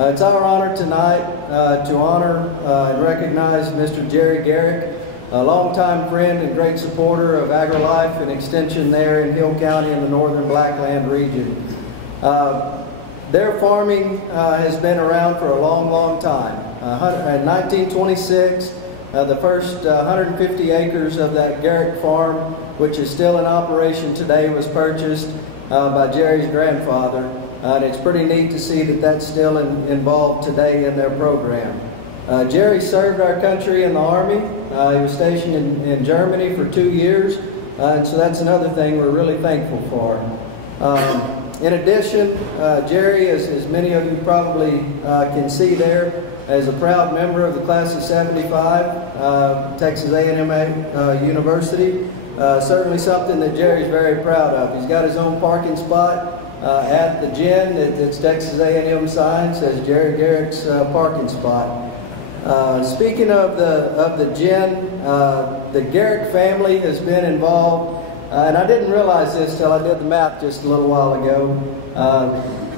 It's our honor tonight to honor and recognize Mr. Jerry Garrick, a longtime friend and great supporter of AgriLife and Extension there in Hill County in the northern Blackland region. Their farming has been around for a long, long time. In 1926, the first 150 acres of that Garrick farm, which is still in operation today, was purchased by Jerry's grandfather. And it's pretty neat to see that that's still involved today in their program. Jerry served our country in the Army. He was stationed in Germany for 2 years, and so that's another thing we're really thankful for. In addition, Jerry, as many of you probably can see there, is a proud member of the class of '75, Texas A&M University. Certainly something that Jerry's very proud of. He's got his own parking spot at the gin. It's Texas A&M sign, says Jerry Garrick's parking spot. Speaking of the gin, the Garrick family has been involved, and I didn't realize this till I did the math just a little while ago.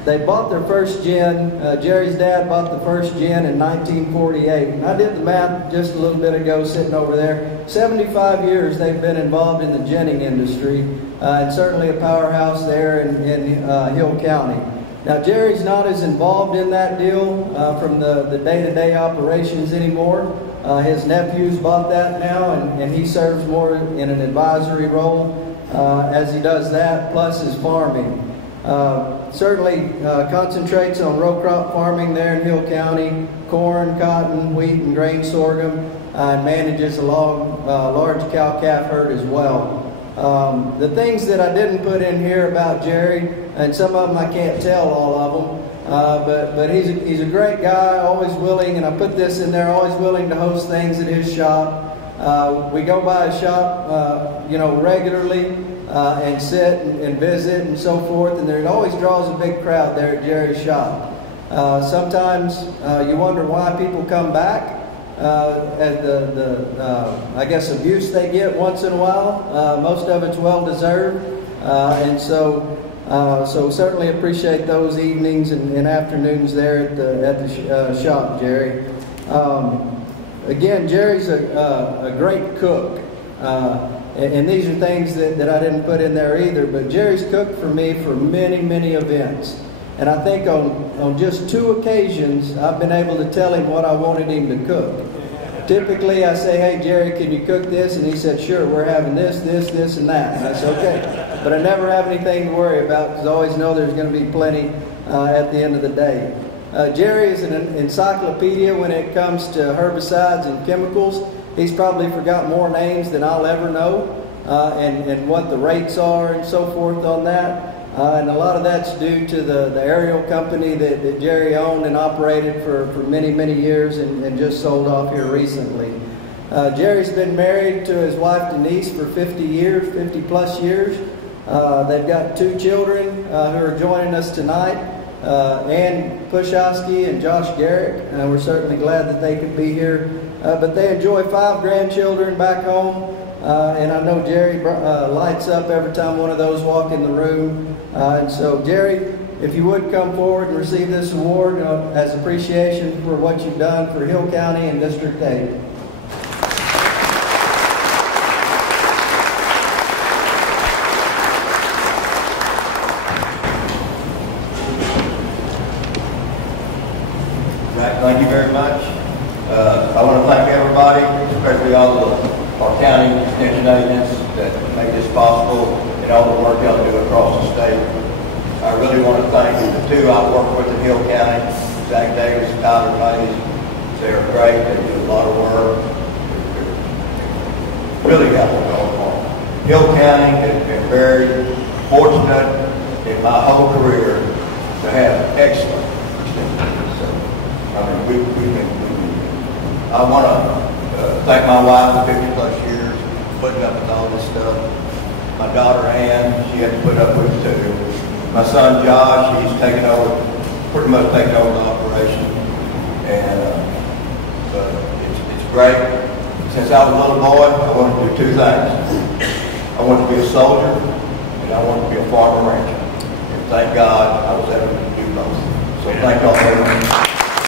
They bought their first gin. Jerry's dad bought the first gin in 1948. And I did the math just a little bit ago sitting over there. 75 years they've been involved in the ginning industry, and certainly a powerhouse there in Hill County. Now Jerry's not as involved in that deal from the day-to-day operations anymore. His nephews bought that now, and he serves more in an advisory role as he does that, plus his farming. Certainly concentrates on row crop farming there in Hill County, corn, cotton, wheat, and grain sorghum, and manages a large cow-calf herd as well. The things that I didn't put in here about Jerry, and some of them I can't tell all of them, but he's a great guy, always willing, and I put this in there, always willing to host things at his shop. We go by his shop, regularly, and sit and visit and so forth, and it always draws a big crowd there at Jerry's shop. Sometimes you wonder why people come back. At I guess abuse they get once in a while. Most of it's well deserved, and so certainly appreciate those evenings and afternoons there at the shop, Jerry. Again, Jerry's a great cook. And these are things that I didn't put in there either, but Jerry's cooked for me for many, many events. And I think on just 2 occasions, I've been able to tell him what I wanted him to cook. Typically, I say, hey, Jerry, can you cook this? And he said, sure, we're having this, and that. And I said, okay. But I never have anything to worry about because I always know there's going to be plenty at the end of the day. Jerry is an encyclopedia when it comes to herbicides and chemicals. He's probably forgot more names than I'll ever know, and what the rates are and so forth on that. And a lot of that's due to the aerial company that Jerry owned and operated for many, many years and just sold off here recently. Jerry's been married to his wife Denise for 50 years, 50 plus years. They've got 2 children who are joining us tonight, Ann Pushowski and Josh Garrick. We're certainly glad that they could be here. But they enjoy 5 grandchildren back home, and I know Jerry lights up every time one of those walk in the room. And so, Jerry, if you would come forward and receive this award as appreciation for what you've done for Hill County and District 8. Thank you very much. I want to thank everybody, especially all our county extension agents that make this possible and all the work y'all do across the state. I really want to thank the 2 I work with in Hill County, Zach Davis and Tyler Mays. They're great. They do a lot of work. Really got what going on. Hill County has been very fortunate in my whole career to have excellent extension. So, I mean, I want to thank my wife for 50 plus years putting up with all this stuff. My daughter Ann, she had to put up with it too. My son Josh, he's taken over, pretty much taken over the operation. And it's great. Since I was a little boy, I wanted to do 2 things. I wanted to be a soldier, and I wanted to be a farmer rancher. And thank God I was able to do both. So thank y'all.